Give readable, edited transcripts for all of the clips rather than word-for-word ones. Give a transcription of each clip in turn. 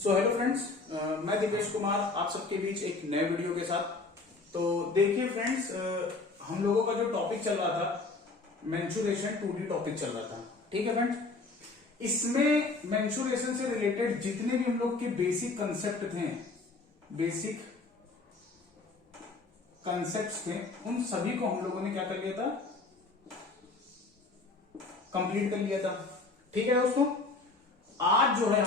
So hello friends, मैं दिवेश कुमार आप सबके बीच एक नए वीडियो के साथ। तो देखिए फ्रेंड्स, हम लोगों का जो टॉपिक चल रहा था मेंसुरेशन 2D टॉपिक चल रहा था। ठीक है फ्रेंड्स, इसमें मेंसुरेशन से रिलेटेड जितने भी हम लोग के बेसिक कंसेप्ट थे, बेसिक कंसेप्ट थे, उन सभी को हम लोगों ने क्या कर लिया था, कंप्लीट कर लिया था। ठीक है दोस्तों, आज जो है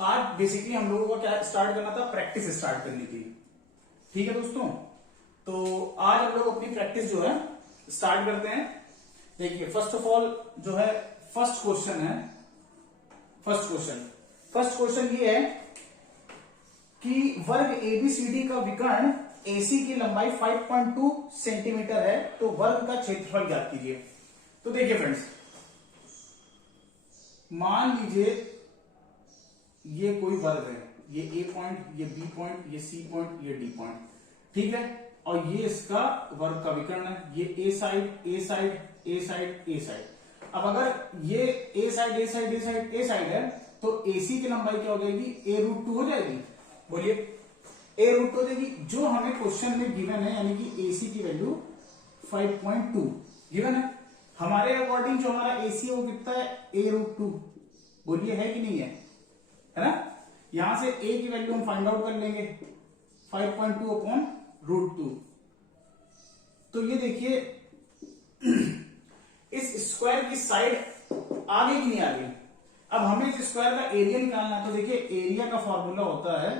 आज बेसिकली हम लोगों को क्या स्टार्ट करना था, प्रैक्टिस स्टार्ट करनी थी। ठीक है दोस्तों, तो आज हम लोग अपनी प्रैक्टिस जो है स्टार्ट करते हैं। देखिए फर्स्ट ऑफ ऑल जो है फर्स्ट क्वेश्चन ये है कि वर्ग एबीसीडी का विकर्ण एसी की लंबाई 5.2 सेंटीमीटर है, तो वर्ग का क्षेत्रफल ज्ञात कीजिए। तो देखिए फ्रेंड्स, मान लीजिए ये कोई वर्ग है, ये ए पॉइंट, ये बी पॉइंट, ये सी पॉइंट, ये डी पॉइंट। ठीक है, और ये इसका वर्ग का विकर्ण है, ये ए साइड ए साइड ए साइड ए साइड। अब अगर ये ए साइड ए साइड ए साइड ए साइड है, तो एसी की लंबाई क्या हो जाएगी, a√2 हो जाएगी। बोलिए, a√2 हो जाएगी, जो हमें क्वेश्चन में गिवन है, यानी कि एसी की वैल्यू 5.2 गिवन है। हमारे अकॉर्डिंग जो हमारा एसी है वो कितना है, a√2। बोलिए है कि नहीं है ना। यहां से a की वैल्यू हम फाइंड आउट कर लेंगे, 5.2/√2। तो ये देखिए इस स्क्वायर की साइड आगे की नहीं आ गई। अब हमें इस स्क्वायर का एरिया निकालना है, तो देखिए एरिया का फॉर्मूला होता है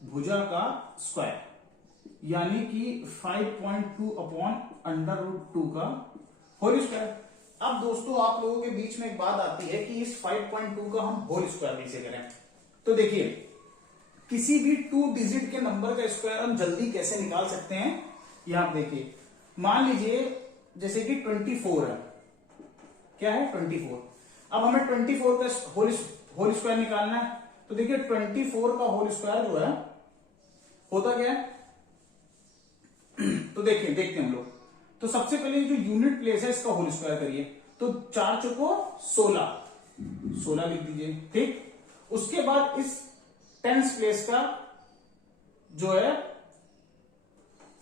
भुजा का स्क्वायर, यानी कि 5.2/√2 का होल स्क्वायर। अब दोस्तों आप लोगों के बीच में एक बात आती है कि इस 5.2 का हम होल स्क्वायर कैसे करें। तो देखिए किसी भी 2 डिजिट के नंबर का स्क्वायर हम जल्दी कैसे निकाल सकते हैं, यहां देखिए मान लीजिए जैसे कि 24 है, क्या है 24। अब हमें 24 का होल स्क्वायर निकालना है, तो देखिए 24 का होल स्क्वायर जो है होता क्या है, तो देखिए देखते हैं हम लोग। तो सबसे पहले जो यूनिट प्लेस है इसका होल स्क्वायर करिए, तो 4 चौको 16 लिख दीजिए। ठीक, उसके बाद इस टेंस प्लेस का जो है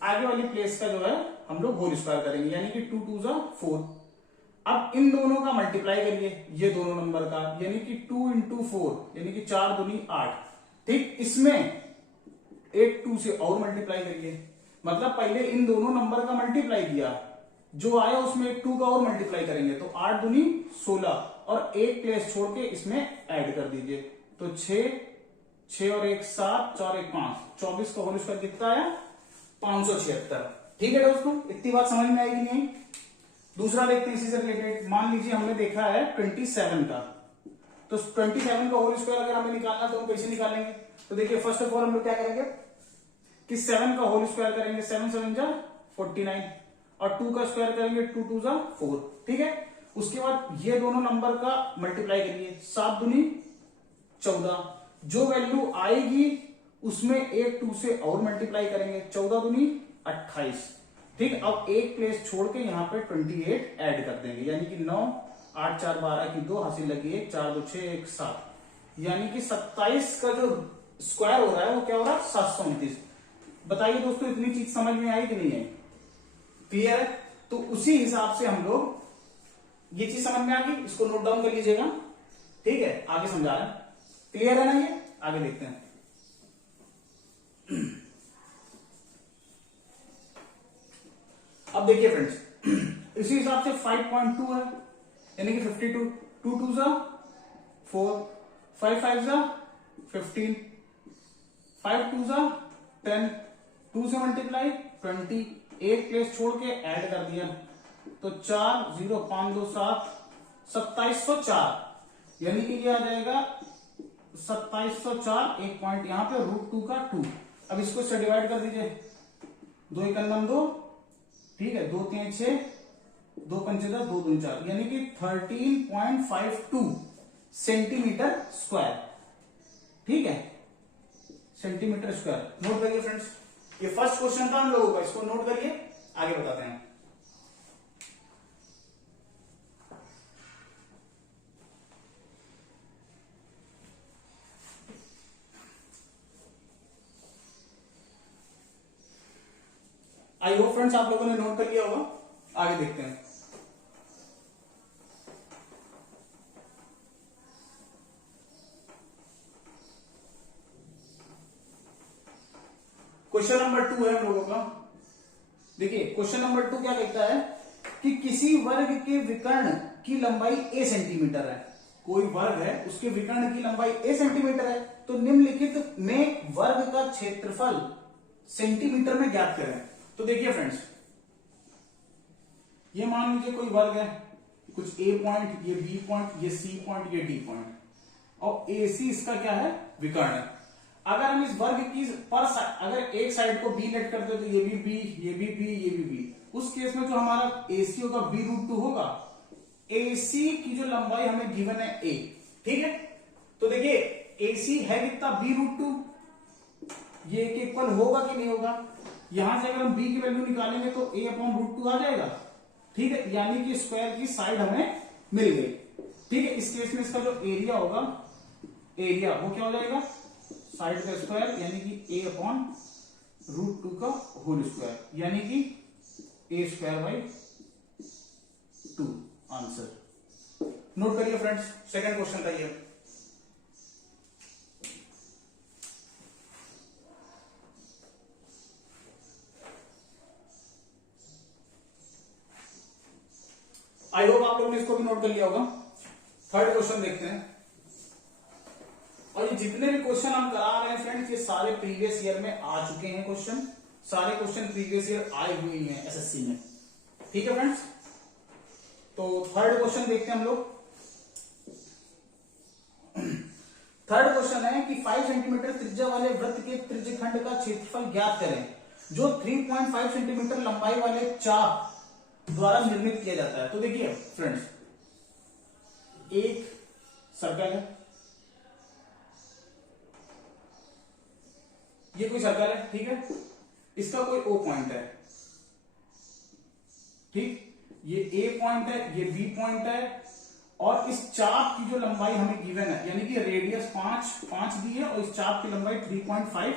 आगे वाली प्लेस का जो है हम लोग होल स्क्वायर करेंगे, यानी कि 2 2 4। अब इन दोनों का मल्टीप्लाई करिए, ये दोनों नंबर का, यानी कि 2 × 4 यानी कि 4 दूनी 8। ठीक, इसमें एक 2 से और मल्टीप्लाई करिए, मतलब पहले इन दोनों नंबर का मल्टीप्लाई किया, जो आया उसमें एक 2 का और मल्टीप्लाई करेंगे, तो 8 दूनी 16 और एक प्लेस छोड़ के इसमें ऐड कर दीजिए, तो 6 और 1 7, 4 1 5, 24 का होल स्क्वायर कितना आया, 576। ठीक है दोस्तों, इतनी बात समझ में आएगी नहीं। दूसरा देखते हैं इसी से रिलेटेड। मान लीजिए हमने देखा है 27 का, तो 27 का होल स्क्वायर अगर हमें निकालना तो हम कैसे निकालेंगे। तो देखिए फर्स्ट ऑफ ऑल हम लोग क्या करेंगे कि 7 का होल स्क्वायर करेंगे, 7 7 जा 49, और 2 का स्क्वायर करेंगे, 2 2 जा 4। ठीक है, उसके बाद ये दोनों नंबर का मल्टीप्लाई करिए, 7 दूनी 14, जो वैल्यू आएगी उसमें एक 2 से और मल्टीप्लाई करेंगे, 14 दूनी 28। ठीक, अब एक प्लेस छोड़ के यहां पे 28 ऐड कर देंगे, यानी कि 9 8 4 12 की 2 हासिल लगी 1 4 2 6 1 7, यानी कि 27 का जो स्क्वायर हो रहा है वो क्या हो रहा है, 729। बताइए दोस्तों, इतनी चीज समझ में आई कि नहीं है, क्लियर है। तो उसी हिसाब से हम लोग, ये चीज समझ में आ गई, इसको नोट डाउन कर लीजिएगा। ठीक है, आगे समझा रहे हैं, क्लियर है ना, ये आगे देखते हैं। अब देखिए फ्रेंड्स, इसी हिसाब से 5.2 है, यानी कि 52, 2 2 जा 4, 5 5 जा 15, 5 2 जा 10, 2 से मल्टीप्लाई 20, एक प्लेस छोड़ के ऐड कर दिया, तो 4 0 5 2 7, 2704, यानी कि ये आ जाएगा 2704। एक पॉइंट यहां पे √2 का 2। अब इसको इससे डिवाइड कर दीजिए, 2 1 2, ठीक है, 2 3 6, 2 5 10, 2 2 4, यानी कि 13.52 सेंटीमीटर स्क्वायर। ठीक है, सेंटीमीटर स्क्वायर नोट करिए फ्रेंड्स, ये फर्स्ट क्वेश्चन था हम लोगों का, इसको नोट करिए, आगे बताते हैं। फ्रेंड्स आप लोगों ने नोट कर लिया होगा, आगे देखते हैं। क्वेश्चन नंबर 2 है हम लोगों का। देखिए क्वेश्चन नंबर 2 क्या कहता है कि किसी वर्ग के विकर्ण की लंबाई a सेंटीमीटर है। कोई वर्ग है, उसके विकर्ण की लंबाई a सेंटीमीटर है, तो निम्नलिखित में वर्ग का क्षेत्रफल सेंटीमीटर में ज्ञात करें। तो देखिए फ्रेंड्स, ये मान लीजिए कोई वर्ग है, कुछ a पॉइंट, ये b पॉइंट, ये c पॉइंट, ये d पॉइंट, और AC इसका क्या है, विकर्ण है। अगर हम इस वर्ग की पर अगर एक साइड को b लेट करते तो ये भी b, ये भी b, ये भी b, उस केस में जो हमारा AC होगा b√2 होगा। AC की जो लंबाई हमें गिवन है a, ठीक है। तो देखिए AC है कितना, b√2, ये एक इक्वल होगा कि नहीं होगा। यहां से अगर हम b की वैल्यू निकालेंगे तो a/√2 आ जाएगा, ठीक है। यानी कि स्क्वायर की साइड हमें मिल गई, ठीक है। इस केस में इसका जो एरिया होगा, एरिया वो क्या हो जाएगा, साइड का स्क्वायर, यानी कि a/√2 का होल स्क्वायर, यानी कि a²/2 आंसर। नोट करिए फ्रेंड्स, सेकंड क्वेश्चन का ये। आई होप आप लोगों ने इसको भी नोट कर लिया होगा। थर्ड क्वेश्चन देखते हैं। और ये जितने भी क्वेश्चन हम करा रहे हैं फ्रेंड्स, ये सारे प्रीवियस ईयर में आ चुके हैं क्वेश्चन, सारे क्वेश्चन प्रीवियस ईयर आए हुए हैं एसएससी में, ठीक है फ्रेंड्स। तो थर्ड क्वेश्चन देखते हैं हम लोग। थर्ड क्वेश्चन है कि 5 सेंटीमीटर त्रिज्या वाले वृत्त के त्रिज्यखंड का क्षेत्रफल ज्ञात करें जो 3.5 सेंटीमीटर लंबाई वाले चाप द्वारा निर्मित किया जाता है। तो देखिए फ्रेंड्स, एक सर्कल है, ये कोई सर्कल है, ठीक है। इसका कोई O पॉइंट है, ठीक, ये A पॉइंट है, ये B पॉइंट है, और इस चाप की जो लंबाई हमें गिवन है, यानी कि रेडियस 5 दी है और इस चाप की लंबाई 3.5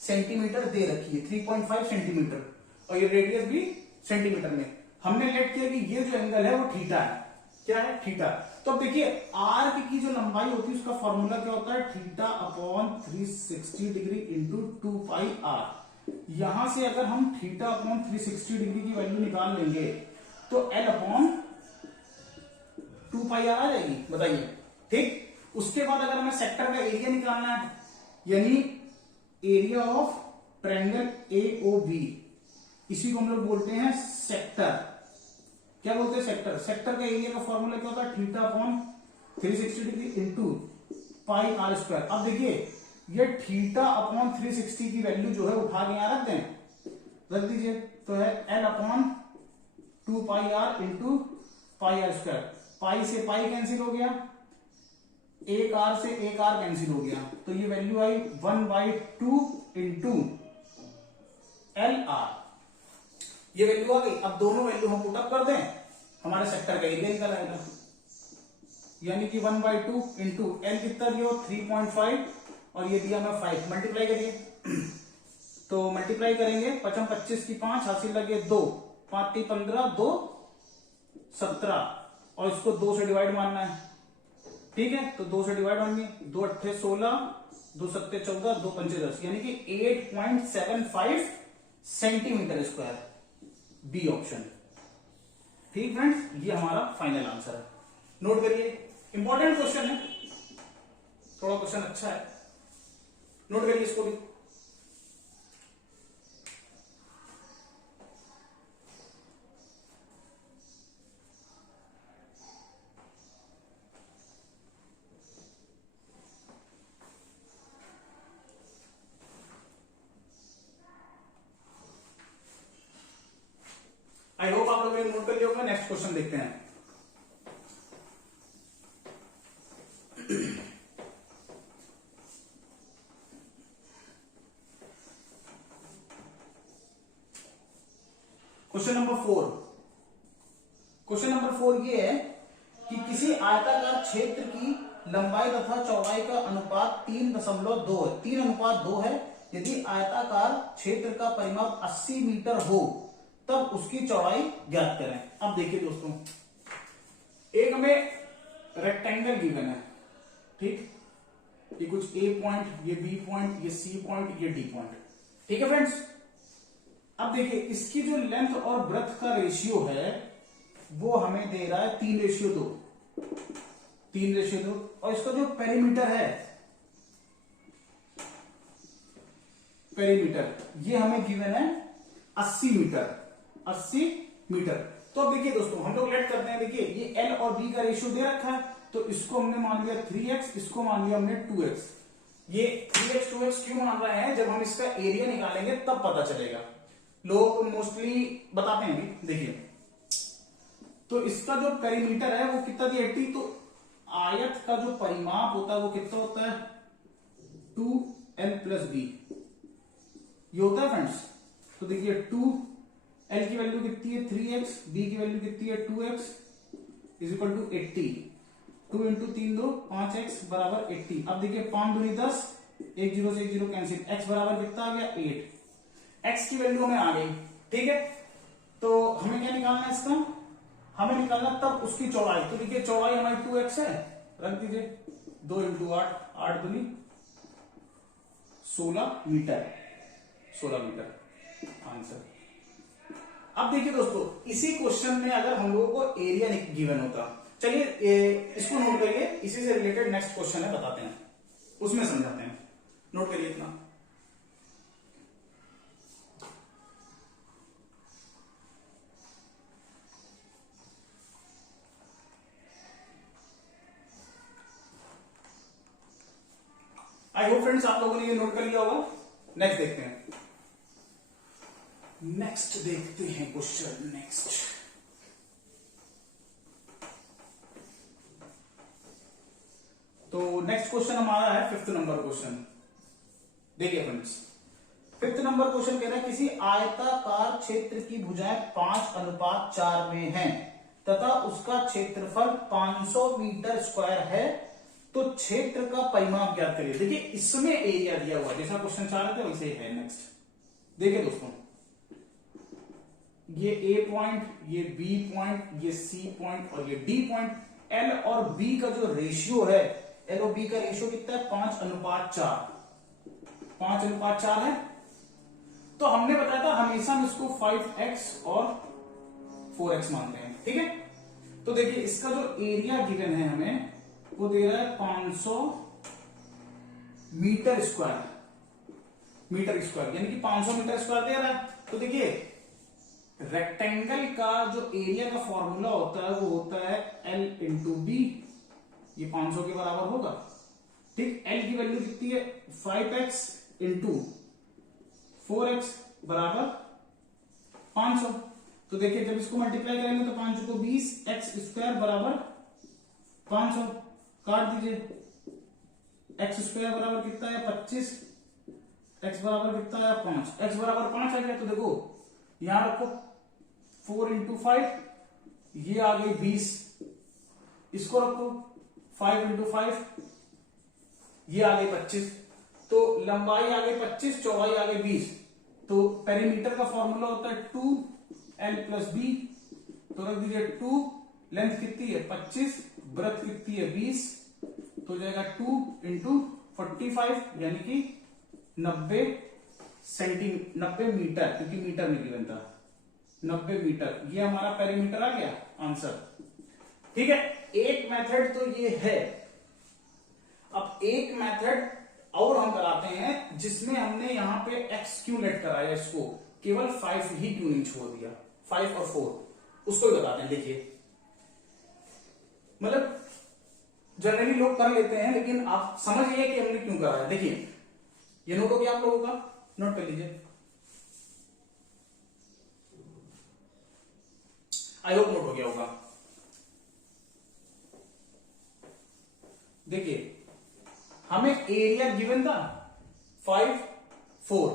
सेंटीमीटर दे रखी है, 3.5 सेंटीमीटर, और ये रेडियस भी सेंटीमीटर में। हमने लेट किया कि ये जो एंगल है वो थीटा है, क्या है, थीटा। तो अब देखिए आर्क की जो लंबाई होती है उसका फॉर्मूला क्या होता है, θ/360 डिग्री इंटू 2πr। यहां से अगर हम θ/360 डिग्री की वैल्यू निकाल लेंगे तो L/2πr आ जाएगी, बताइए, ठीक। उसके बाद अगर हमें सेक्टर का एरिया निकालना है, यानी एरिया ऑफ ट्रायंगल AOB, इसी को हम लोग बोलते हैं सेक्टर। क्या बोलते हैं, सेक्टर। सेक्टर का एरिया का फॉर्मूला क्या होता है, θ/360 डिग्री इंटू πr²। अब देखिए ये θ/360 की वैल्यू जो है उठा के यहां रख दें, रख दीजिए, तो है L/2πr इंटू πr²। पाई से पाई कैंसिल हो गया, एक आर से एक आर कैंसिल हो गया, तो ये वैल्यू आई 1/2 इंटू LR, ये वैल्यू आ गई। अब दोनों वैल्यू हम पुटअप कर दें, हमारे सेक्टर का एरिया निकल आएगा, यानी कि 1/2 इंटू L कितना दिया, 3.5, और ये दिया मैं 5, मल्टीप्लाई करिए। तो मल्टीप्लाई करेंगे, 5 25 की 5 हासिल लगे 2, 5 3 15, 2 17, और इसको 2 से डिवाइड मारना है, ठीक है। तो 2 से डिवाइड मानिए, 2 8 16, 2 7 14, 2 5 10, यानी कि 8.75 सेंटीमीटर स्क्वायर, बी ऑप्शन, ठीक फ्रेंड्स। ये हमारा फाइनल आंसर है, नोट करिए। इंपॉर्टेंट क्वेश्चन है, थोड़ा क्वेश्चन अच्छा है, नोट करिए इसको भी। आई होप आप लोगों ने नोट कर लिया होगा। नेक्स्ट क्वेश्चन देखते हैं। Question number 4। क्वेश्चन नंबर 4 ये है कि किसी आयताकार क्षेत्र की लंबाई तथा चौड़ाई का अनुपात 3.2 है, 3:2 है। यदि आयताकार क्षेत्र का परिमाप 80 मीटर हो तब उसकी चौड़ाई ज्ञात करें। अब देखिए दोस्तों, एक हमें रेक्टेंगल गिवन है, ठीक, ये कुछ ए पॉइंट, ये बी पॉइंट, ये सी पॉइंट, ये डी पॉइंट, ठीक है फ्रेंड्स। अब देखिए इसकी जो लेंथ और ब्रेथ का रेशियो है वो हमें दे रहा है 3:2, 3:2, और इसका जो पेरीमीटर है, पेरीमीटर ये हमें गिवन है 80 मीटर, 80 मीटर। तो अब देखिए दोस्तों, हम लोग लेट करते हैं, देखिए ये एल और बी का रेशियो दे रखा है, तो इसको हमने मान लिया 3x, इसको मान लिया हमने 2x। ये 3x 2x क्यों मान रहे हैं, जब हम इसका एरिया निकालेंगे तब पता चलेगा। लोग मोस्टली बताते हैं भी, देखिए तो इसका जो पेरीमीटर है वो कितना दिया 80, तो आयत का जो परिमाप होता है वो कितना होता है 2l + b, ये होता है फ्रेंड्स। तो देखिए 2l की वैल्यू कितनी है 3x, b की वैल्यू कितनी है 2x = 80, 2 × 3 2 5x = 80। अब देखिए 5 दूनी 10, 1 0 से 1 0 कैंसिल, x बराबर कितना आ गया 8, x की वैल्यू हमें आ गई, ठीक है। तो हमें क्या निकालना है इसका, हमें निकालना तब उसकी चौड़ाई। तो देखिए चौड़ाई हमारी 2x है, रख दीजिए 2 × 8, 8 दूनी 16 मीटर, 16 मीटर आंसर। अब देखिए दोस्तों, इसी क्वेश्चन में अगर हम लोगों को एरिया गिवन होता, चलिए इसको नोट करिए, इसी से रिलेटेड नेक्स्ट क्वेश्चन है, बताते हैं, उसमें समझाते हैं, नोट करिए इतना। आई होप फ्रेंड्स आप लोगों ने ये नोट कर लिया होगा। नेक्स्ट देखते हैं, नेक्स्ट देखते हैं क्वेश्चन, नेक्स्ट। तो नेक्स्ट क्वेश्चन हमारा है 5th नंबर क्वेश्चन। देखिए फ्रेंड्स, 5th नंबर क्वेश्चन कह रहा है किसी आयताकार क्षेत्र की भुजाएं 5:4 में हैं तथा उसका क्षेत्रफल 500 मीटर स्क्वायर है, तो क्षेत्र का परिमाप ज्ञात करिए। देखिए इसमें एरिया दिया हुआ है, जैसा क्वेश्चन 4 थे वैसे है। नेक्स्ट देखिए दोस्तों, ये ए पॉइंट, ये बी पॉइंट, ये सी पॉइंट और ये डी पॉइंट। एल और बी का जो रेशियो है, एल और बी का रेशियो कितना है 5:4, 5:4 है। तो हमने बताया था हमेशा हम इसको 5x और 4x मानते हैं, ठीक है। तो देखिए इसका जो एरिया गिवन है हमें वो दे रहा है 500 मीटर स्क्वायर, मीटर स्क्वायर यानी कि 500 मीटर स्क्वायर दे रहा है। तो देखिए रेक्टेंगल का जो एरिया का फॉर्मूला होता है वो होता है L × B, ये 500 के बराबर होगा, ठीक। L की वैल्यू कितनी है 5x × 4x = 500। तो देखिए जब इसको मल्टीप्लाई करेंगे तो 5 को 20, x² = 500, काट दीजिए, x² बराबर कितना है 25, x बराबर कितना है 5, x बराबर 5 आ गया। तो देखो यहां रखो 4 × 5, ये आ गई 20, इसको रखो 5 × 5, ये आ गई 25। तो लंबाई आ गई 25, चौड़ाई आ गई 20। तो पेरीमीटर का फॉर्मूला होता है 2l + b, तो रख दीजिए 2, लेंथ कितनी है 25, ब्रेथ कितनी है 20, तो हो जाएगा 2 × 45 यानी कि 90 मीटर, क्योंकि मीटर में गिवन था 90 मीटर, ये हमारा पेरीमीटर आ गया आंसर, ठीक है। एक मेथड तो ये है। अब एक मेथड और हम कराते हैं जिसमें हमने यहां पे x क्यों लेट कराया, इसको केवल 5 ही क्यों नहीं छोड़ दिया, 5 और 4, उसको भी बताते हैं। देखिए मतलब जनरली लोग कर लेते हैं, लेकिन आप समझिए कि हमने क्यों कराया। देखिए ये नोट हो गया आप लोगों का, नोट कर लीजिए, आई होप नोट हो गया होगा। देखिए हमें एरिया गिवन था 5 4,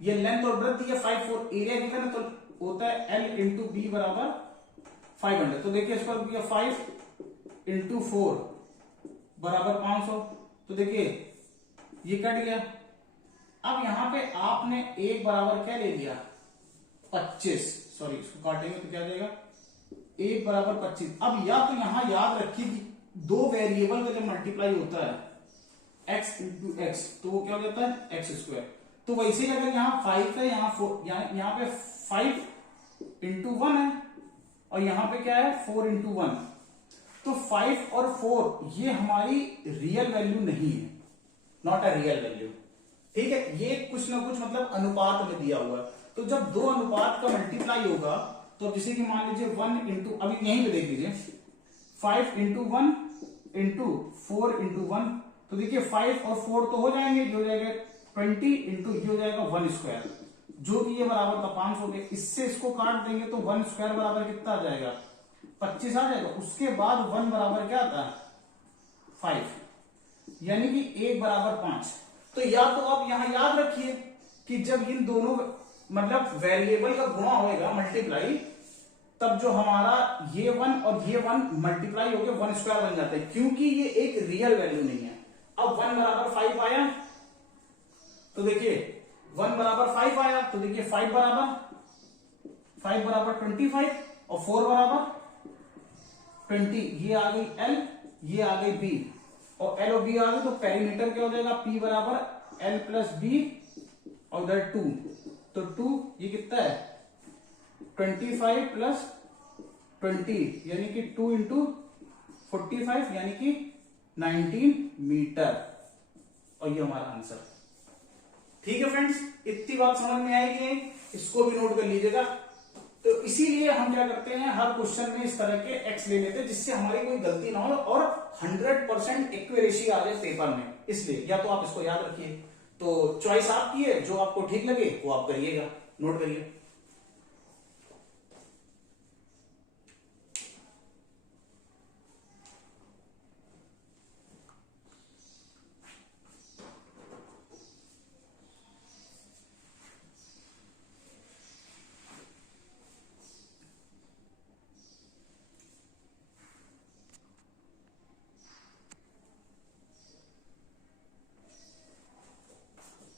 ये लेंथ और ब्रेथ दी है 5 4, एरिया गिवन है तो होता है L × B = 500। तो देखिए इसको दिया 5 × 4 = 500। तो देखिए ये कट गया। अब यहां पे आपने एक बराबर क्या ले लिया 25, सॉरी इसको काटेंगे तो क्या आ जाएगा 1 बराबर 25। अब या तो यहां याद रखिए कि दो वेरिएबल का जब मल्टीप्लाई होता है x इंटू एक्स तो वो क्या हो जाता है एक्स स्क्वायर। तो वैसे ही अगर यहाँ 5 है यहाँ पे 5 इंटू 1 है और यहाँ पे क्या है 4 इंटू 1। तो 5 और 4 ये हमारी रियल वैल्यू नहीं है, नॉट अ रियल वैल्यू। ठीक है, ये कुछ ना कुछ मतलब अनुपात में दिया हुआ है। तो जब दो अनुपात का मल्टीप्लाई होगा तो जैसे कि मान लीजिए 1 इंटू, अभी यहीं पे देख लीजिए 5 इंटू 1 इंटू 4 इंटू 1। तो देखिए 5 और 4 तो हो जाएंगे, ये हो जाएगा 20 इंटू ये हो जाएगा 1 स्क्वायर, जो कि ये बराबर का 500 के। इससे इसको काट देंगे तो 1 स्क्वायर बराबर कितना आ जाएगा 25 आ जाएगा। उसके बाद 1 बराबर क्या आता है 5, यानी कि 1 बराबर 5। तो या तो आप यहां याद रखिए कि जब इन दोनों मतलब वेरिएबल का गुणा होएगा मल्टीप्लाई, तब जो हमारा ये 1 और ये 1 मल्टीप्लाई हो गया 1 स्क्वायर बन जाता है, क्योंकि ये एक रियल वैल्यू नहीं है। अब 1 बराबर 5 आया तो देखिए 1 बराबर 5 आया तो देखिए 5 बराबर 25 और 4 बराबर 20। ये आ गई L, ये आ गई B, और L और B आ गई तो पेरीमीटर क्या हो जाएगा P बराबर L प्लस B और उधर 2, तो 2 ये कितना है 25 प्लस 20 यानी कि 2 इंटू 45 यानी कि 19 मीटर, और ये हमारा आंसर। ठीक है फ्रेंड्स, इतनी बात समझ में आएगी, इसको भी नोट कर लीजिएगा। तो इसीलिए हम क्या करते हैं हर क्वेश्चन में इस तरह के एक्स ले लेते हैं जिससे हमारी कोई गलती ना हो और 100% एक्यूरेसी आ जाए पेपर में। इसलिए या तो आप इसको याद रखिए, तो चॉइस आपकी है, जो आपको ठीक लगे वो आप करिएगा, नोट करिए।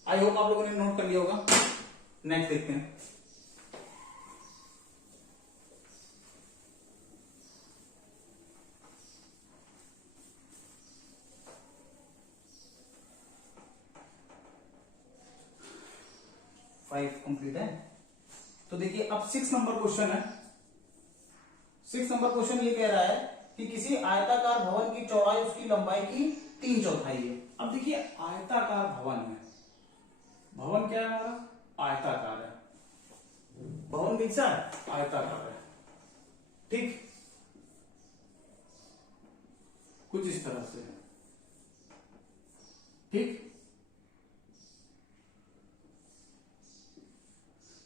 आई होप आप लोगों ने नोट कर लिया होगा। नेक्स्ट देखते हैं। फाइव कंप्लीट है। तो देखिए अब 6 नंबर क्वेश्चन है। 6 नंबर क्वेश्चन ये कह रहा है कि किसी आयताकार भवन की चौड़ाई उसकी लंबाई की 3/4 है। अब देखिए आयताकार भवन है, भवन क्या है हमारा आयताकार है, भवन कैसा है आयताकार है। ठीक, कुछ इस तरह से है। ठीक,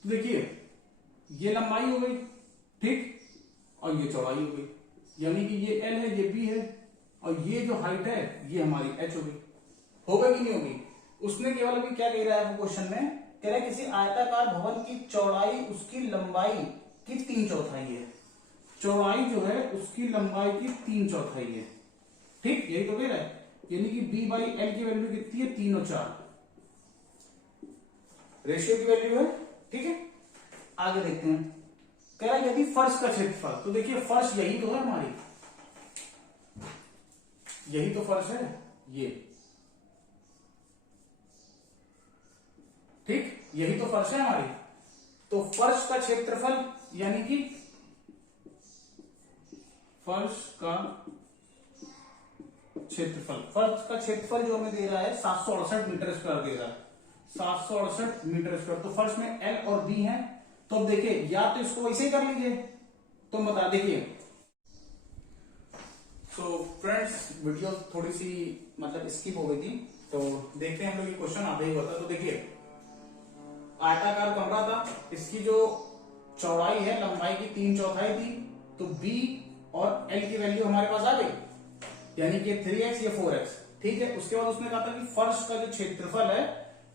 तो देखिए ये लंबाई हो गई, ठीक, और ये चौड़ाई हो गई, यानी कि ये L है, ये B है, और ये जो हाइट है ये हमारी H हो गई। हो गई कि नहीं होगी? उसने केवल अभी क्या कह रहा है वो क्वेश्चन में, कह रहा है किसी आयताकार भवन की चौड़ाई उसकी लंबाई की 3/4 है। चौड़ाई जो है उसकी लंबाई की 3/4 है। ठीक, यही तो कह रहा है, यानी कि B बाई L की वैल्यू कितनी है 3 और 4 रेशियो की वैल्यू है। ठीक है, आगे देखते हैं। कह रहा है यदि फर्श का क्षेत्रफल, तो देखिए फर्श यही तो है हमारी, यही तो फर्श है ये, ठीक, यही तो फर्श है हमारी। तो फर्श का क्षेत्रफल यानी कि फर्श का क्षेत्रफल जो हमें दे रहा है 768 मीटर स्क्वायर दे रहा है, 768 मीटर स्क्वायर। तो फर्श में L और B है, तो अब देखिए या तो इसको वैसे ही कर लीजिए, तो बता देखिए। सो फ्रेंड्स वीडियो थोड़ी सी मतलब स्किप हो गई थी, तो देखते हैं हम लोग ये क्वेश्चन आधा ही हुआ था। तो देखिए आयताकार कमरा था, इसकी जो चौड़ाई है लंबाई की 3/4 थी, तो B और L की वैल्यू हमारे पास आ गई, यानी कि 3x या 4x। ठीक है, उसके बाद उसने कहा था कि फर्श का जो क्षेत्रफल है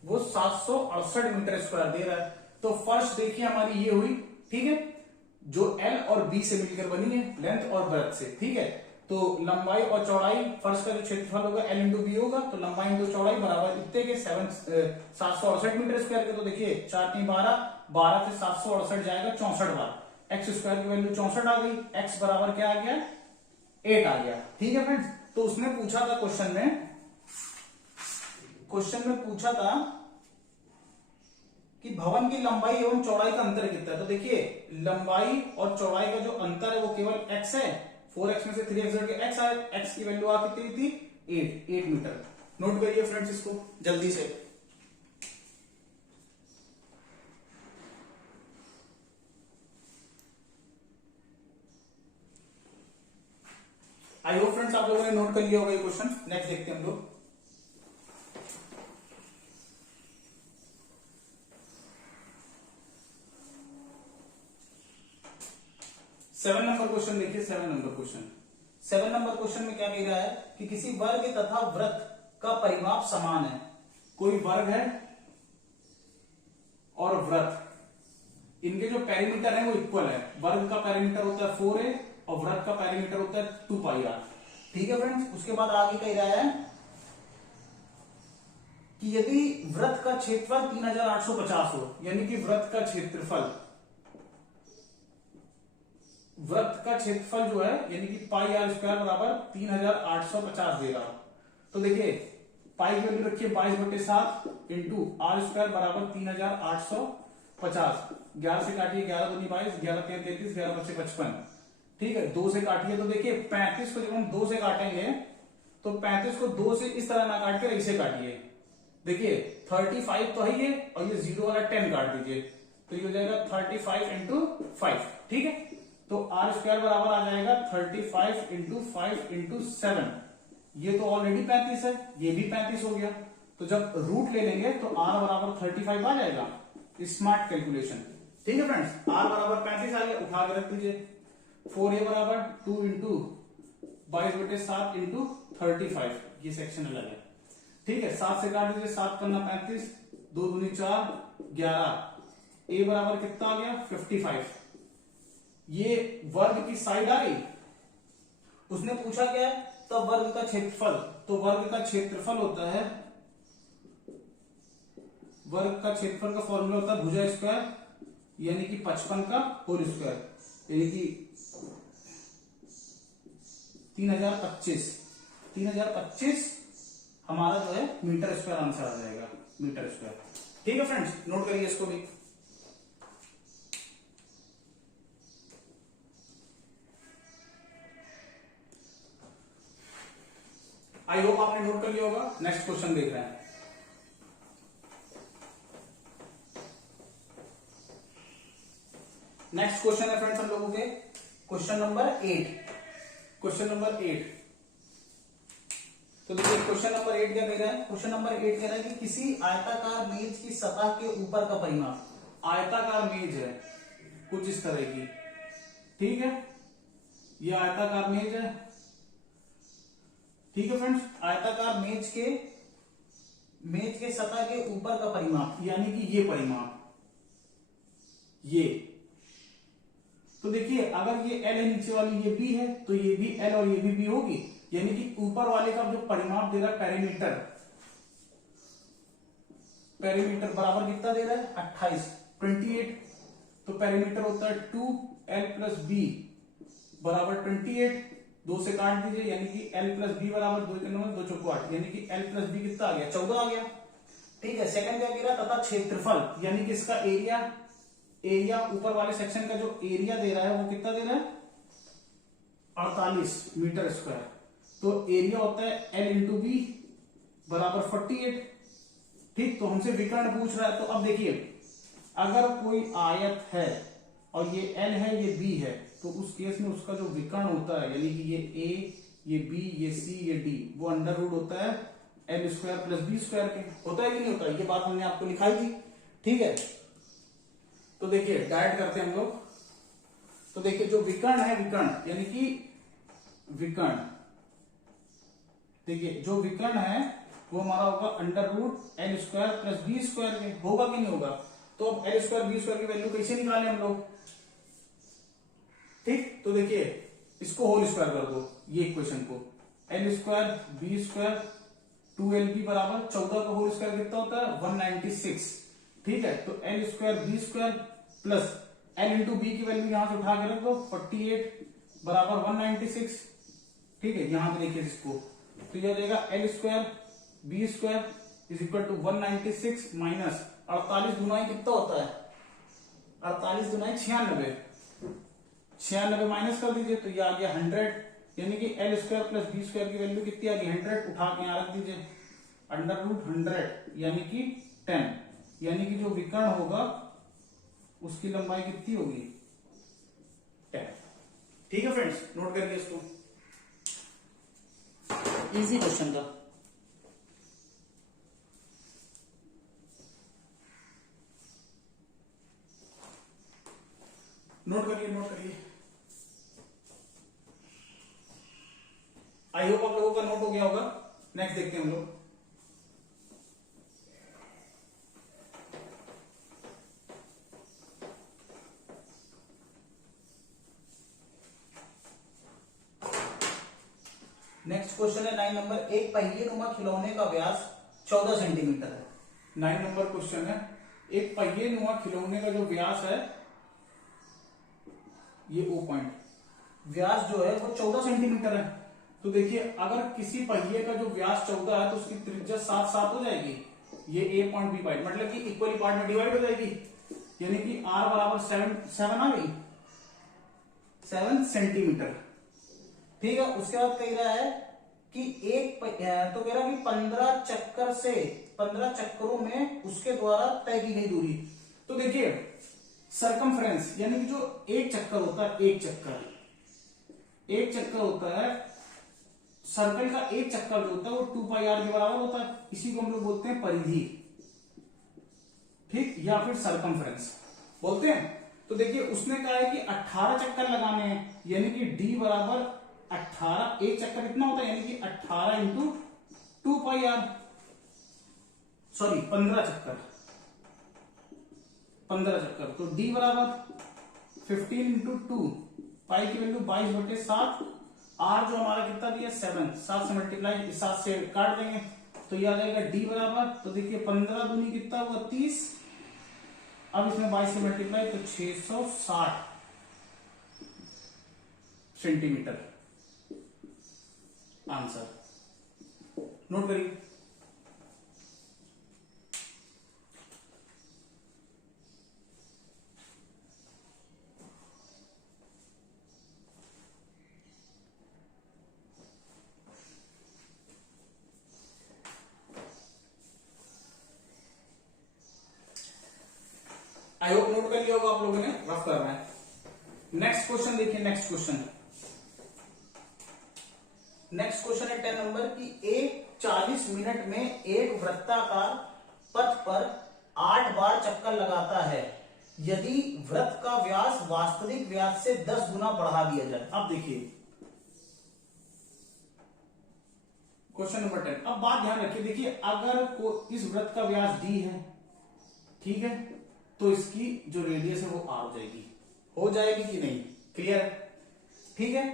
वो 768 मीटर स्क्वायर दे रहा है। तो फर्श देखिए हमारी ये हुई, ठीक है, जो L और B से मिलकर बनी है, लेंथ और ब्रेथ से। ठीक है, तो लंबाई और चौड़ाई फर्श का जो क्षेत्रफल होगा L इंटू B होगा, तो लंबाई इंटू चौड़ाई बराबर इतने के 768 मीटर स्क्वायर के। तो देखिए 4 3 12, 12 से 768 जाएगा 64 बार, एक्स स्क्वायर की वैल्यू 64 आ गई, एक्स बराबर क्या आ गया 8 आ गया। ठीक है फ्रेंड्स, तो उसने पूछा था क्वेश्चन में पूछा था कि भवन की लंबाई एवं चौड़ाई का अंतर कितना है। तो देखिए लंबाई और चौड़ाई का जो अंतर है वो केवल x है, 4x में से 3x जोड़ के x आए, x की वैल्यू आ कितनी थी 8 मीटर। नोट करिए फ्रेंड्स इसको जल्दी से। आई होप फ्रेंड्स आप लोगों ने नोट कर लिया होगा ये क्वेश्चन। नेक्स्ट देखते हैं हम लोग। सेवन नंबर क्वेश्चन देखिए, 7 नंबर क्वेश्चन में क्या कह रहा है कि किसी वर्ग तथा वृत्त का परिमाप समान है। कोई वर्ग है और वृत्त, इनके जो पेरीमीटर है वो इक्वल है। वर्ग का पेरीमीटर होता है 4a और वृत्त का पेरीमीटर होता है 2πr। ठीक है फ्रेंड्स, उसके बाद आगे कह रहा है कि यदि वृत्त का क्षेत्रफल 3850 हो, यानी कि वृत्त का क्षेत्रफल जो है यानी कि पाई आर स्क्वायर बराबर 3850 देगा। तो देखिए पाई की वैल्यू रखिए 22/7 इंटू आर स्क्वायर बराबर 3850। 11 से काटिए, 11 दूनी 22, 11 3 33, 11 5 55। ठीक है, 2 से काटिए तो देखिए 35 को जब हम 2 से काटेंगे तो 35 को 2 से इस तरह ना काट कर ऐसे काटिए। देखिए 35 तो है ये, और ये 0 वाला 10 काट दीजिए तो ये हो जाएगा 35 इंटू 5। ठीक है, तो आर स्क्वायर बराबर आ जाएगा 35 इंटू 5 इंटू 7। ये तो ऑलरेडी 35 है, ये भी 35 हो गया, तो जब रूट ले लेंगे तो आर बराबर 35 आ जाएगा। Smart calculation. ठीक है फ्रेंड्स, आर बराबर 35 आ गया, उठा के रख दीजिए। 4a बराबर 2 इंटू 22/7 इंटू 35, ये सेक्शन अलग है। ठीक है, 7 से काट दीजिए, 7 करना 35, 2 दूनी 4, 11। a बराबर कितना आ गया 55। ये वर्ग की साइड आ गई। उसने पूछा क्या है, तो वर्ग का क्षेत्रफल, तो वर्ग का क्षेत्रफल होता है, वर्ग का क्षेत्रफल का फॉर्मूला होता है भुजा स्क्वायर यानी कि 55 का होल स्क्वायर, यानी कि 3025 हमारा जो है मीटर स्क्वायर आंसर आ जाएगा, मीटर स्क्वायर। ठीक है फ्रेंड्स, नोट करिए इसको भी। आई होप आपने नोट कर लिया होगा। नेक्स्ट क्वेश्चन देख रहे हैं। नेक्स्ट क्वेश्चन है फ्रेंड्स हम लोगों के क्वेश्चन नंबर 8। तो देखिए क्वेश्चन नंबर 8 क्या कह रहा है। क्वेश्चन नंबर 8 कह रहा है कि किसी आयताकार मेज की सतह के ऊपर का परिमाप, आयताकार मेज है कुछ इस तरह की। ठीक है, ये आयताकार मेज है। ठीक है फ्रेंड्स, आयताकार मेज के सतह के ऊपर का परिमाप यानी कि ये परिमाप, ये तो देखिए अगर ये L है, नीचे वाली ये B है, तो ये भी L और ये भी B होगी, यानी कि ऊपर वाले का जो परिमाप दे रहा है पेरीमीटर बराबर कितना दे रहा है 28। तो पेरीमीटर होता है 2L + B बराबर 28। 2 से काट दीजिए यानी कि L + B बराबर 2 के 9 2 चौको 8, यानी कि L + B कितना आ गया 14 आ गया। ठीक है, सेकंड क्या कह रहा तथा क्षेत्रफल यानी कि इसका एरिया ऊपर वाले सेक्शन का जो एरिया दे रहा है वो कितना दे रहा है 48 मीटर स्क्वायर। तो एरिया होता है L × B बराबर 48। ठीक, तो हमसे विकर्ण पूछ रहा है। तो अब देखिए अगर कोई आयत है और ये L है ये B है, तो उस केस में उसका जो विकर्ण होता है यानी कि ये A ये B ये C ये D वो अंडर रूट होता है L² + B² के। होता है कि नहीं होता, ये बात हमने आपको लिखाई थी। ठीक है, तो देखिए डायरेक्ट करते हैं हम लोग। तो देखिए जो विकर्ण है, विकर्ण यानी कि विकर्ण, देखिए जो विकर्ण है वो हमारा होगा अंडर रूट L² + B² के। होगा कि नहीं होगा, तो अब L² B² की वैल्यू कैसे निकालें हम लोग। ठीक, तो देखिए इसको होल स्क्वायर कर दो, ये इक्वेशन को L² B² 2LB बराबर 14 का होल स्क्वायर कितना होता है 196। ठीक है, तो L square B square plus L into B की वैल्यू यहां से उठा के रख दो 48 बराबर 196। ठीक है, यहां पे देखिए इसको, तो यह हो जाएगा L square B square is equal to 196 minus 48 गुना कितना होता है, 48 गुना 96, 96 माइनस कर दीजिए तो ये आ गया 100, यानी कि L square plus B square की वैल्यू कितनी आ गई 100, उठा के यहां रख दीजिए अंडर रूट 100 यानी कि 10, यानी कि जो विकर्ण होगा उसकी लंबाई कितनी होगी 10। ठीक है फ्रेंड्स, नोट करिए इसको, इजी क्वेश्चन था। नोट करिए, नोट करिए। आई होप आप लोगों का नोट हो गया होगा। नेक्स्ट देखते हैं हम लोग। नेक्स्ट क्वेश्चन है 9 नंबर, एक पहिए नुमा खिलौने का व्यास 14 सेंटीमीटर है। 9 नंबर क्वेश्चन है, एक पहिए नुमा खिलौने का जो व्यास है, ये ओ पॉइंट व्यास जो है वो 14 सेंटीमीटर है। तो देखिए अगर किसी पहिए का जो व्यास 14 है तो उसकी त्रिज्या 7 7 हो जाएगी, ये ए पॉइंट बी पॉइंट मतलब कि इक्वली पार्ट में डिवाइड हो जाएगी, यानी कि आर बराबर 7 आ गई, 7 सेंटीमीटर। ठीक है, उसके बाद कह रहा है कि तो कह रहा है कि 15 चक्करों में उसके द्वारा तय की गई दूरी। तो देखिए सरकमफ्रेंस यानी कि जो एक चक्कर होता है, एक चक्कर होता है, सर्कल का एक चक्कर जो होता है वो 2 पाई आर के बराबर होता है, इसी को हम लोग बोलते हैं परिधि, ठीक, या फिर सरकमफ्रेंस बोलते हैं। तो देखिए उसने कहा है कि 18 चक्कर लगाने हैं, यानी कि डी बराबर 18, एक चक्कर कितना होता है, यानी कि 18 इंटू 2 पाई आर, सॉरी 15 चक्कर, तो डी बराबर 15 इंटू 2, पाई की वैल्यू 22/7, आर जो हमारा कितना दिया 7 से मल्टीप्लाई 7 से काट देंगे तो ये आ जाएगा डी बराबर, तो देखिए 15 दूनी कितना हुआ 30, अब इसमें 22 से मल्टीप्लाई तो 660 सेंटीमीटर आंसर। नोट करिए। आई होप नोट कर लिया होगा आप लोगों ने, रफ कर रहे हैं। नेक्स्ट क्वेश्चन देखिए, नेक्स्ट क्वेश्चन है 10 नंबर की, एक 40 मिनट में एक वृत्ताकार पथ पर 8 बार चक्कर लगाता है, यदि वृत्त का व्यास वास्तविक व्यास से 10 गुना बढ़ा दिया जाए। अब देखिए क्वेश्चन नंबर 10, अब बात ध्यान रखिए, देखिए अगर इस वृत्त का व्यास डी है, ठीक है, तो इसकी जो रेडियस है वो आर हो जाएगी कि नहीं, क्लियर है, ठीक है।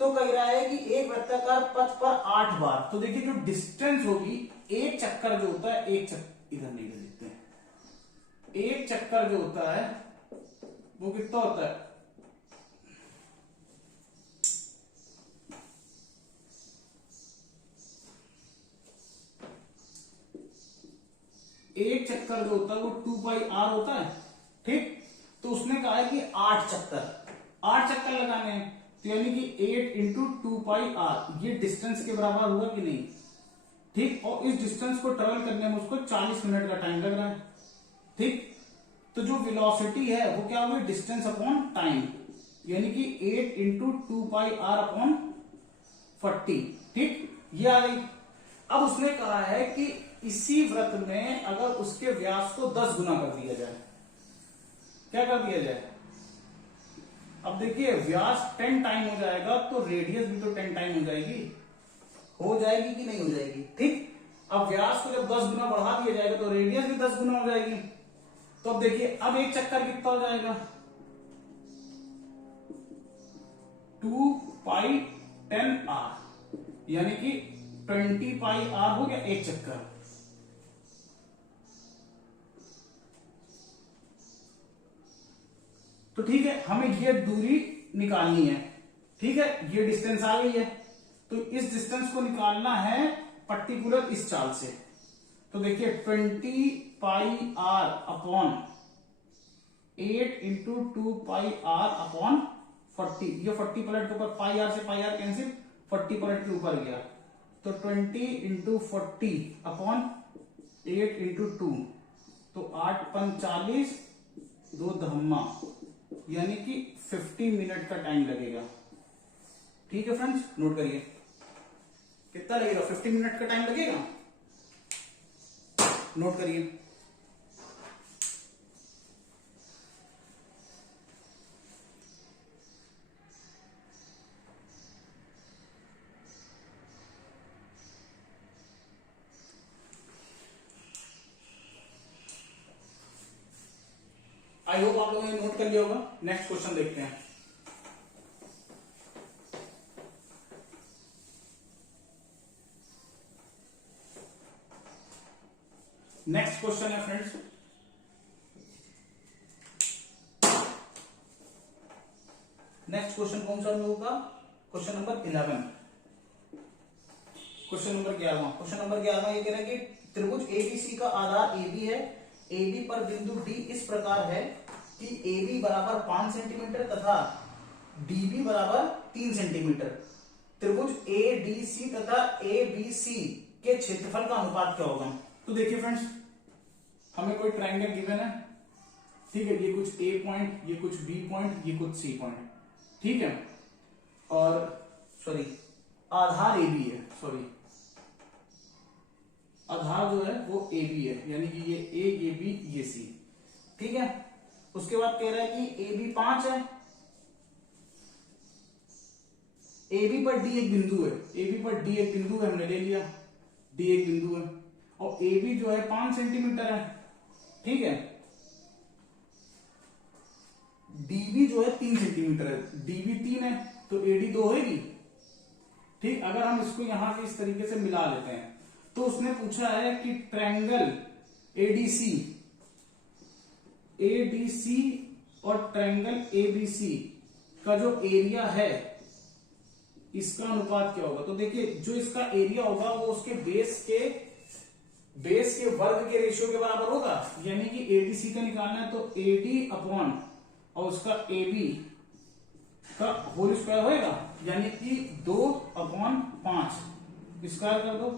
तो कह रहा है कि एक वृत्ताकार पथ पर 8 बार, तो देखिए जो डिस्टेंस होगी, एक चक्कर जो होता है, एक चक्कर इधर नहीं कर देते हैं, एक चक्कर जो होता है वो कितना होता है, एक चक्कर जो होता है वो 2 पाई आर होता है, ठीक। तो उसने कहा है कि 8 चक्कर लगाने हैं, तो यानी कि 8 इंटू 2 पाई आर, ये डिस्टेंस के बराबर हुआ कि नहीं, ठीक। और इस डिस्टेंस को ट्रेवल करने में उसको 40 मिनट का टाइम लग रहा है, ठीक। तो जो वेलोसिटी है वो क्या होगी, डिस्टेंस अपॉन टाइम, यानी कि 8 इंटू 2 पाई आर अपॉन 40, ठीक, ये आ गई। अब उसने कहा है कि इसी वृत्त में अगर उसके व्यास को 10 गुना कर दिया जाए, क्या कर दिया जाए, अब देखिए व्यास 10 टाइम हो जाएगा तो रेडियस भी तो 10 टाइम हो जाएगी कि नहीं हो जाएगी, ठीक। अब व्यास को जब 10 गुना बढ़ा दिया जाएगा तो रेडियस भी 10 गुना हो जाएगी। तो अब देखिए अब एक चक्कर कितना हो जाएगा, 2 पाई 10 आर, यानी कि 20 पाई आर हो गया एक चक्कर, तो ठीक है, हमें ये दूरी निकालनी है। ठीक है, ये डिस्टेंस आ गई है, तो इस डिस्टेंस को निकालना है पर्टिकुलर इस चाल से। तो देखिए 20 pi R upon 8 into 2 pi R upon 40। ये 40 पलट के ऊपर, पाई आर से पाई आर कैंसिल, 40 पलट के ऊपर गया, तो 20 इंटू 40 अपॉन 8 इंटू 2, तो 8 पंच 40, 2 धम्मा, यानी कि 50 मिनट का टाइम लगेगा। ठीक है फ्रेंड्स, नोट करिए कितना लगेगा, 50 मिनट का टाइम लगेगा, नोट करिए। आई होप आप लोगों ने नोट कर लिया होगा। नेक्स्ट क्वेश्चन देखते हैं। नेक्स्ट क्वेश्चन है फ्रेंड्स, नेक्स्ट क्वेश्चन कौन सा होगा, question number 11। Question number 11, question number 11 ये कह रहा है कि त्रिभुज एबीसी का आधार एबी है, एबी पर बिंदु डी इस प्रकार है कि एबी बराबर 5 सेंटीमीटर तथा डीबी बराबर 3 सेंटीमीटर। त्रिभुज एडीसी तथा एबीसी के क्षेत्रफल का अनुपात क्या होगा। तो देखिए फ्रेंड्स, हमें कोई ट्रायंगल गिवन है, ठीक है, ये कुछ ए पॉइंट, ये कुछ बी पॉइंट, ये कुछ सी पॉइंट, ठीक है, और सॉरी आधार ए बी है, सॉरी आधार जो है वो ए बी है, यानी कि ये ए, ये बी, ये सी, ठीक है। उसके बाद कह रहा है कि ए बी 5 है, ए बी पर डी एक बिंदु है, ए बी पर डी एक बिंदु है, हमने ले लिया, डी एक बिंदु है, और ए बी जो है 5 सेंटीमीटर है, ठीक है, डीबी जो है 3 सेंटीमीटर है, डीबी 3 है, तो एडी 2 होगी, ठीक। अगर हम इसको यहां से इस तरीके से मिला लेते हैं, तो उसने पूछा है कि ट्रायंगल एडीसी, एडीसी और ट्रायंगल एबीसी का जो एरिया है इसका अनुपात क्या होगा। तो देखिए जो इसका एरिया होगा वो उसके बेस के वर्ग के रेशियो के बराबर होगा, यानी कि एडीसी का निकालना है तो एडी अपॉन और उसका एबी का होल स्क्वायर होएगा, यानी कि 2/5 स्क्वायर कर दो,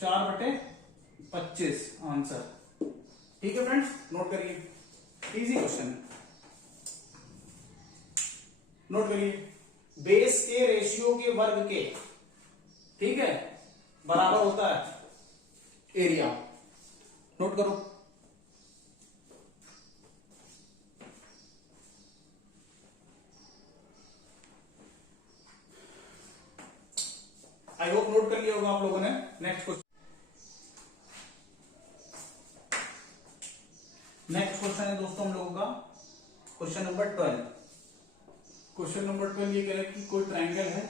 4/25 आंसर। ठीक है फ्रेंड्स, नोट करिए, इजी क्वेश्चन, नोट करिए, बेस के रेशियो के वर्ग के, ठीक है, बराबर होता है एरिया, नोट करो। आई होप नोट कर लिया होगा आप लोगों ने। नेक्स्ट क्वेश्चन, नेक्स्ट क्वेश्चन है दोस्तों हम लोगों का क्वेश्चन नंबर 12। क्वेश्चन नंबर 12 ये कह रहा है कि कोई ट्रायंगल है,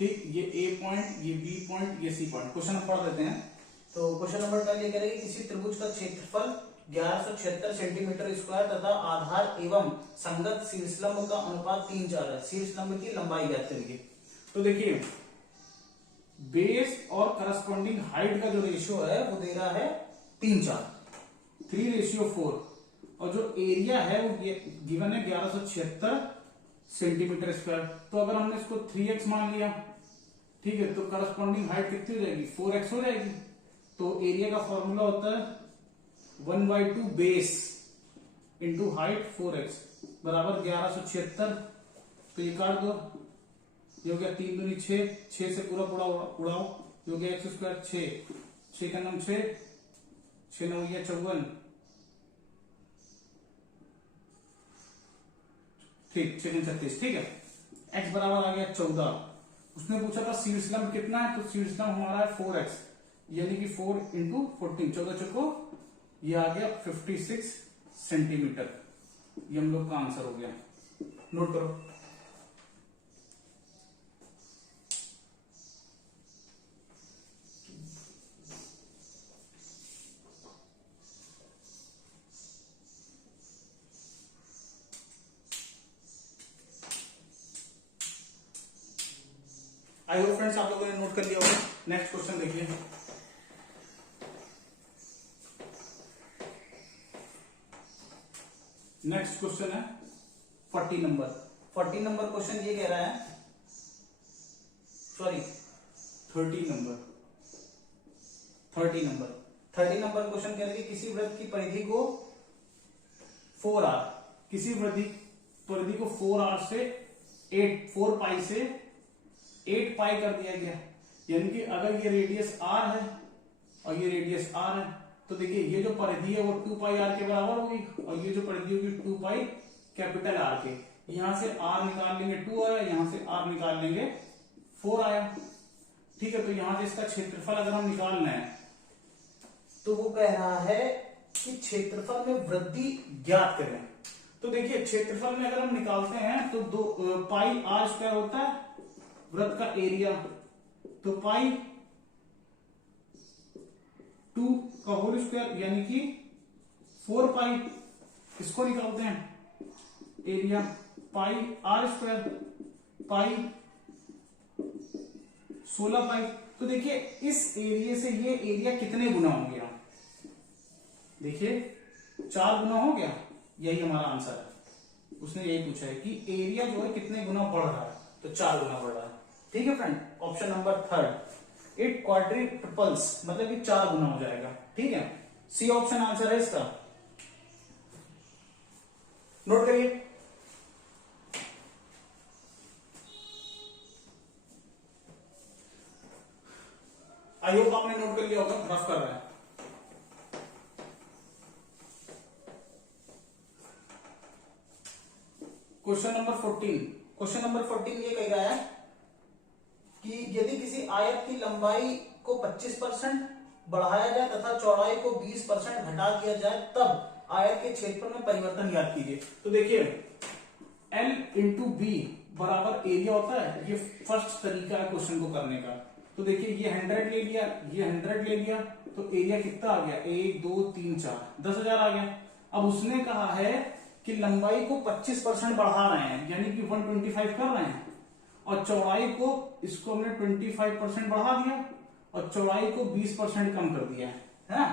ठीक, ये ए पॉइंट, ये बी पॉइंट, ये सी पॉइंट। क्वेश्चन हम पढ़ देते हैं। तो क्वेश्चन नंबर 12 ये कह रहा है कि किसी त्रिभुज का क्षेत्रफल 1176 सेंटीमीटर स्क्वायर तथा आधार एवं संगत शीर्षलंब का अनुपात 3:4 है, शीर्षलंब की लंबाई ज्ञात करिए। तो देखिए बेस और करस्पॉन्डिंग हाइट का जो रेशियो है वो दे रहा है 3:4, 3:4, और जो एरिया है वो गिवन है 1176 सेंटीमीटर स्क्वायर। तो अगर हमने इसको 3x मान लिया, ठीक है, तो करस्पॉन्डिंग हाइट कितनी हो जाएगी, 4x हो जाएगी। तो एरिया का फॉर्मूला होता है 1/2 बेस इंटू हाइट 4x बराबर 1176। तो ये काट दो, ये हो गया 3 दूनी 6, 6 से पूरा उड़ाओ, ये हो गया x स्क्वायर 6, 6 का नाम 6, 6 9 गया 54, ठीक, 6 36, ठीक है। x बराबर आ गया 14। उसने पूछा था शीर्षलंब कितना है, तो शीर्षलंब हमारा है 4x, यानी कि 4 इंटू 14, 14 चौको, ये आ गया 56 सेंटीमीटर। ये हम लोग का आंसर हो गया, नोट करो। आई होप फ्रेंड्स आप लोगों ने नोट कर लिया होगा। नेक्स्ट क्वेश्चन देखिए। नेक्स्ट क्वेश्चन है 40 नंबर। 40 नंबर क्वेश्चन ये कह रहा है, सॉरी 30 नंबर। 30 नंबर क्वेश्चन कह रहा है कि किसी वृत्त की परिधि को 4r, किसी परिधि को 4r से 4 पाई से 8 पाई कर दिया गया। यानी कि अगर ये रेडियस r है और ये रेडियस r है, तो देखिए ये जो परिधि है वो 2 पाई r के बराबर होगी, और ये जो परिधि होगी 2 पाई कैपिटल R के। यहां से r निकाल लेंगे 2 आया, यहां से r निकाल लेंगे 4 आया। ठीक है, तो यहां से इसका क्षेत्रफल अगर हम निकालना है तो वो कह रहा है कि क्षेत्रफल में वृद्धि ज्ञात करें। तो देखिए क्षेत्रफल में अगर हम निकालते हैं तो 2 पाई r स्क्वायर होता है वृत्त का एरिया, तो पाई 2 का होल स्क्वायर यानी कि 4 पाई, इसको निकालते हैं area pi r square pi 16 पाई। तो देखिए इस एरिया से ये एरिया कितने गुना हो गया, देखिए 4 गुना हो गया, यही हमारा आंसर है। उसने यही पूछा है कि एरिया जो है कितने गुना बढ़ रहा है, तो 4 गुना बढ़ रहा है। ठीक है फ्रेंड, ऑप्शन नंबर 3 इट क्वाड्रिपल्स, मतलब कि 4 गुना हो जाएगा। ठीक है, सी ऑप्शन आंसर है इसका, नोट करिए। आई होप आपने नोट कर लिया होगा, रफ कर रहा है। Question number 14। क्वेश्चन नंबर 14 ये कह रहा है कि यदि किसी आयत की लंबाई को 25% बढ़ाया जाए तथा चौड़ाई को 20% घटा दिया जाए, तब आयत के क्षेत्रफल में परिवर्तन ज्ञात कीजिए। तो देखिए L इंटू बी बराबर एरिया होता है, ये फर्स्ट तरीका है क्वेश्चन को करने का। तो देखिए ये 100 ले लिया, ये 100 ले लिया, तो एरिया कितना आ गया, 1 2 3 4 10,000 आ गया। अब उसने कहा है कि लंबाई को 25% बढ़ा रहे हैं, यानी कि 125 कर रहे हैं, और चौड़ाई को इसको हमने 25% बढ़ा दिया और चौड़ाई को 20% कम कर दिया है,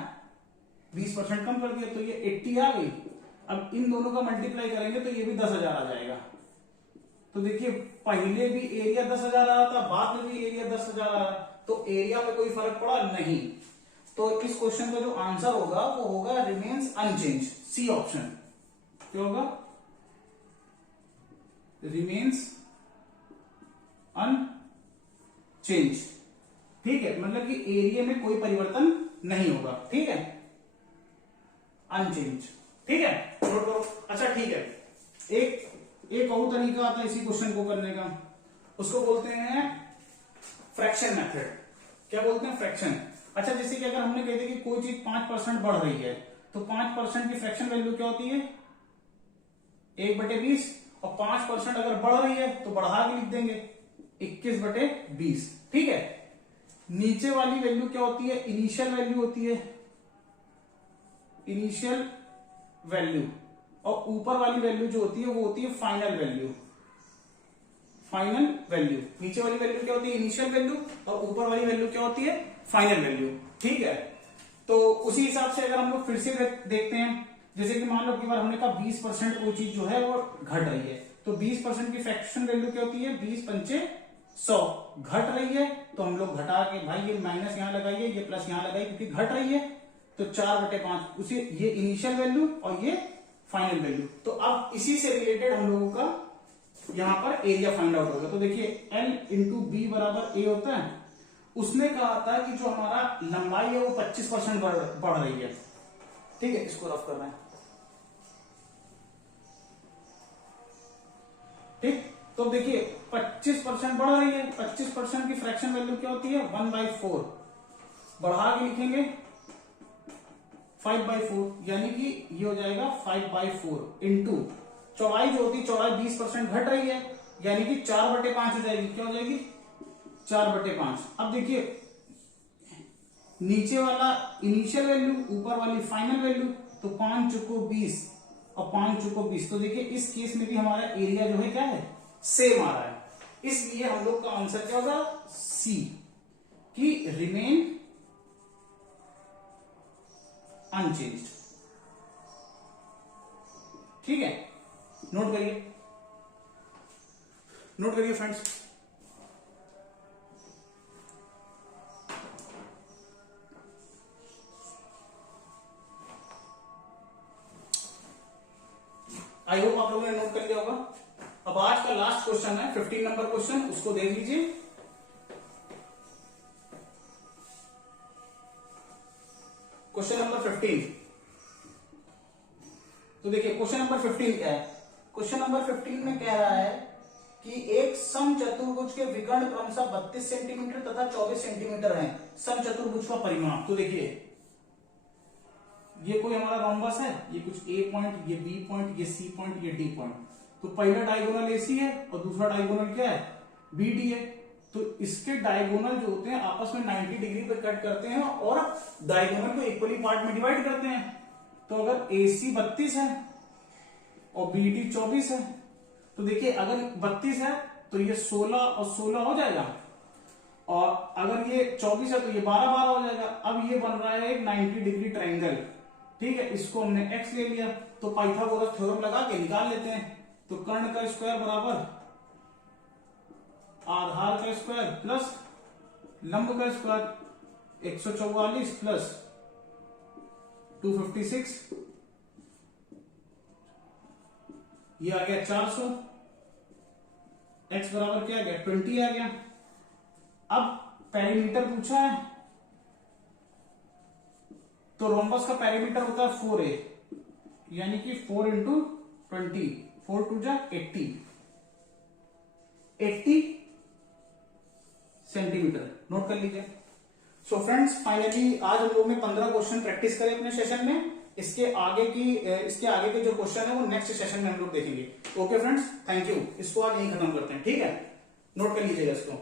20% कम कर दिया, तो ये 80 आ गई। अब इन दोनों का मल्टीप्लाई करेंगे तो ये भी 10,000 आ जाएगा। तो देखिए पहले भी एरिया 10,000 आ रहा था, बाद में भी एरिया 10,000 आ रहा, तो एरिया में कोई फर्क पड़ा नहीं। तो इस क्वेश्चन का जो आंसर होगा वो होगा रिमेन्स अनचेंज, सी ऑप्शन। क्या होगा, रिमेन्स अनचेंज। ठीक है, मतलब कि एरिया में कोई परिवर्तन नहीं होगा। ठीक है, अनचेंज। ठीक है, नोट करो। अच्छा ठीक है, एक और तरीका आता है इसी क्वेश्चन को करने का, उसको बोलते हैं फ्रैक्शन मेथड। क्या बोलते हैं, फ्रैक्शन। अच्छा जैसे कि अगर हमने कह दिया कि कोई चीज 5% बढ़ रही है, तो 5% की फ्रैक्शन वैल्यू क्या होती है, 1/20, और 5% अगर बढ़ रही है तो बढ़ा के लिख देंगे 21/20। ठीक है, नीचे वाली वैल्यू क्या होती है, इनिशियल वैल्यू होती है, इनिशियल वैल्यू, और ऊपर वाली वैल्यू जो होती है वो होती है फाइनल वैल्यू। फाइनल वैल्यू, नीचे वाली वैल्यू क्या होती है, इनिशियल वैल्यू, और ऊपर वाली वैल्यू क्या होती है, फाइनल वैल्यू। ठीक है, तो उसी हिसाब से अगर हम लोग फिर से देखते हैं, जैसे कि मान लो कि बार हमने कहा 20% कोई चीज जो है वो घट रही है, तो 20% की फ्रैक्शन वैल्यू क्या होती है, 20 पंचे 100। घट रही है तो हम लोग घटा के, भाई ये माइनस यहां लगाइए, ये प्लस यहां लगाइए, क्योंकि घट रही है, तो 4/5 उसे, ये इनिशियल वैल्यू और ये फाइनल वैल्यू। तो अब इसी से रिलेटेड हम लोगों का यहां पर एरिया फाइंड आउट होगा। तो देखिए L इंटू बी बराबर ए होता है। उसने कहा था कि जो हमारा लंबाई है वो 25% बढ़ रही है। ठीक है, इसको रफ करना है। ठीक, तो देखिए 25% बढ़ रही है, 25% की फ्रैक्शन वैल्यू क्या होती है, 1/4। बढ़ा के लिखेंगे 5/4, यानी कि ये हो जाएगा 5/4 इंटू चौड़ाई जो होती है, चौड़ाई 20% घट रही है, यानी कि 4/5 हो जाएगी। क्या हो जाएगी, 4/5। अब देखिए नीचे वाला इनिशियल वैल्यू, ऊपर वाली फाइनल वैल्यू, तो 5 चुको 20 और 5 चुको 20। तो देखिए इस केस में भी हमारा एरिया जो है क्या है, सेम आ रहा है। इसलिए हम लोग का आंसर क्या होगा, सी, कि रिमेन अनचेंज्ड। ठीक है, नोट करिए, नोट करिए फ्रेंड्स। आई होप आप लोगों ने नोट कर लिया होगा। अब आज का लास्ट क्वेश्चन है 15 नंबर क्वेश्चन, उसको देख लीजिए। Question number 15। तो देखिए क्वेश्चन नंबर 15 क्या है। क्वेश्चन नंबर 15 में कह रहा है कि एक समचतुर्भुज के विकर्ण क्रमशः 32 सेंटीमीटर तथा 24 सेंटीमीटर है। समचतुर्भुज का परिमाप। तो देखिए ये कोई हमारा रोम्बस है, ये कुछ ए पॉइंट, ये बी पॉइंट, ये सी पॉइंट, ये डी पॉइंट। तो पहला डायगोनल एसी है और दूसरा डायगोनल क्या है, बीडी है। तो इसके डायगोनल जो होते हैं आपस में 90 डिग्री पे कट करते हैं और डायगोनल को इक्वली पार्ट में डिवाइड करते हैं। तो अगर AC 32 है और BD 24 है, तो देखिए अगर 32 है तो ये 16 और 16 हो जाएगा, और अगर ये 24 है तो ये 12-12 हो जाएगा। अब ये बन रहा है एक 90 डिग्री ट्रायंगल। ठीक है, इसको हमने x ले लिया, तो पाइथागोरस थ्योरम लगा के निकाल लेते हैं। तो कर्ण का स्क्वायर बराबर आधार का स्क्वायर प्लस लंब का स्क्वायर, 144 प्लस 256, ये आ गया 400। x बराबर क्या आ गया, 20 आ गया। अब पेरीमीटर पूछा है, तो रोम्बस का पेरीमीटर होता है 4a, यानी कि 4 इंटू 20, 4 टू जा 80 सेंटीमीटर। नोट कर लीजिए। सो फ्रेंड्स फाइनली आज हम लोग ने 15 क्वेश्चन प्रैक्टिस करे अपने सेशन में। इसके आगे के जो क्वेश्चन है वो नेक्स्ट सेशन में हम लोग देखेंगे। Okay friends, thank you. इसको आज यहीं खत्म करते हैं। ठीक है, नोट कर लीजिएगा इसको।